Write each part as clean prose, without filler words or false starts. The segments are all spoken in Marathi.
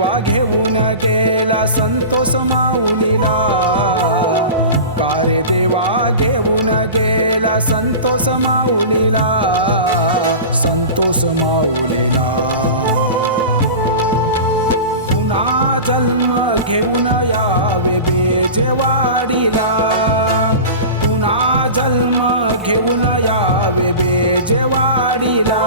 देवा घेऊन गेला संतोष माऊलीला, कारे देवा घेऊन गेला संतोष माऊलीला, संतोष माऊलीला. पुन्हा जन्म घेऊन यावे बेजेवाडीला, पुन्हा जन्म घेऊन यावे बेजेवाडीला.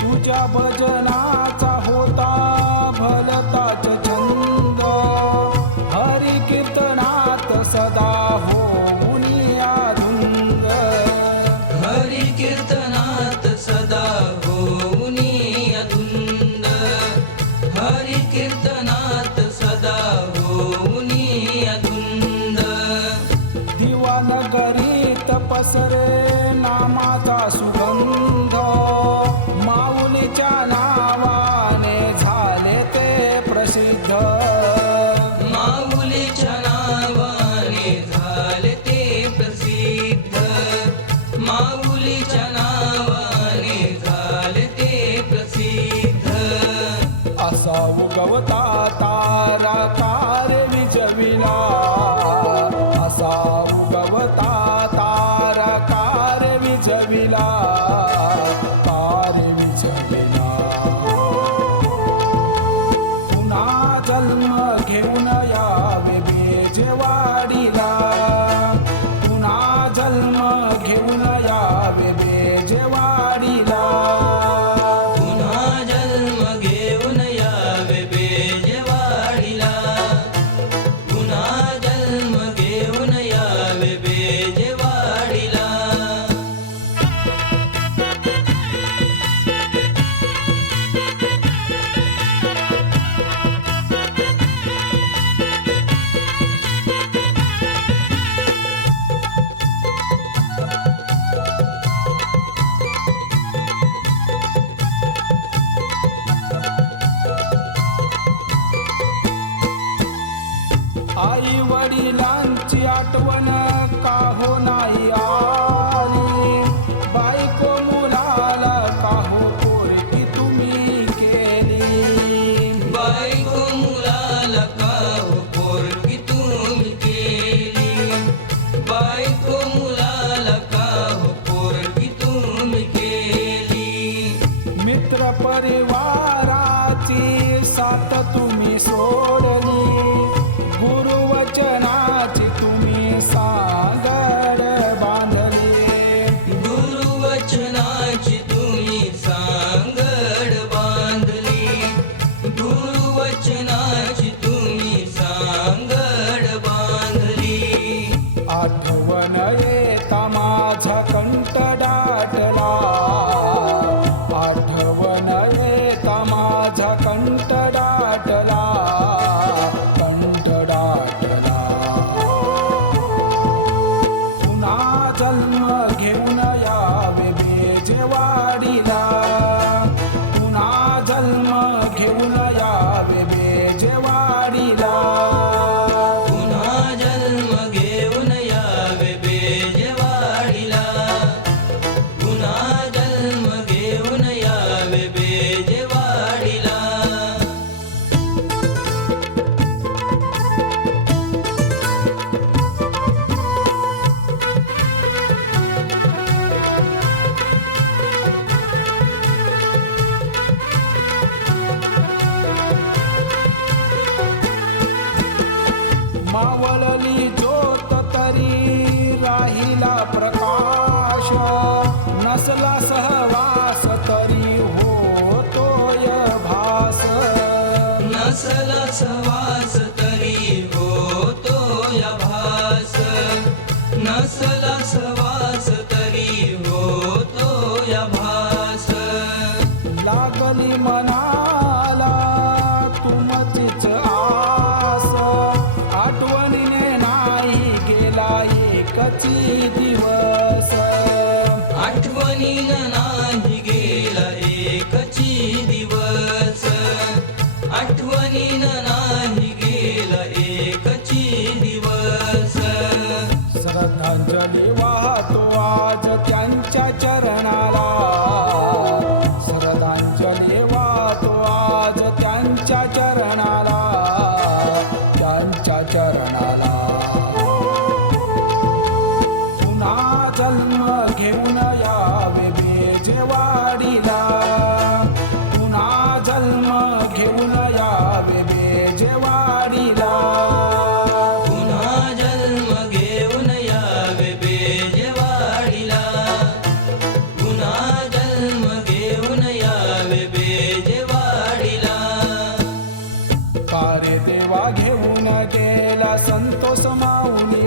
तुझ्या भजनाचा होता भलताच छंद, हरी कीर्तनात सदा होऊनी धुंद, हरी कीर्तनात सदा होऊनी धुंद, हरी कीर्तनात सदा होऊनी धुंद. दिवानगरीत पसरे नामाचा सुगंध, माऊलीच्या नावाने झाले ते प्रसिद्ध, माऊलीच्या नावाने झाले ते प्रसिद्ध, माऊलीच्या नावाने झाले ते प्रसिद्ध. असा उगवता तारा तारे विजविला, असा उगवता तारा कार विजविला, कार विजविला. पुन्हा जन्म घेऊन यावे बेजेवाडीला, पुन्हा जन्म घेऊन यावे बेजेवाडीला. पुन्हा जन्म घेऊन यावे बेजेवाडीला, पुन्हा जन्म घेऊन यावे बेजेवाडीला. आई वडिलांची आठवण का हो नाही आली, बायको मुलाला का हो पोरगी तुम्ही केली, बायको मुलाला का हो पोरगी तुम्ही केली, बायको मुलाला का हो पोरगी तुम्ही केली. मित्र परिवाराची साथ तुम्ही सोडली, गुरुवचनाची तुम्ही सांगड बांधली. समावून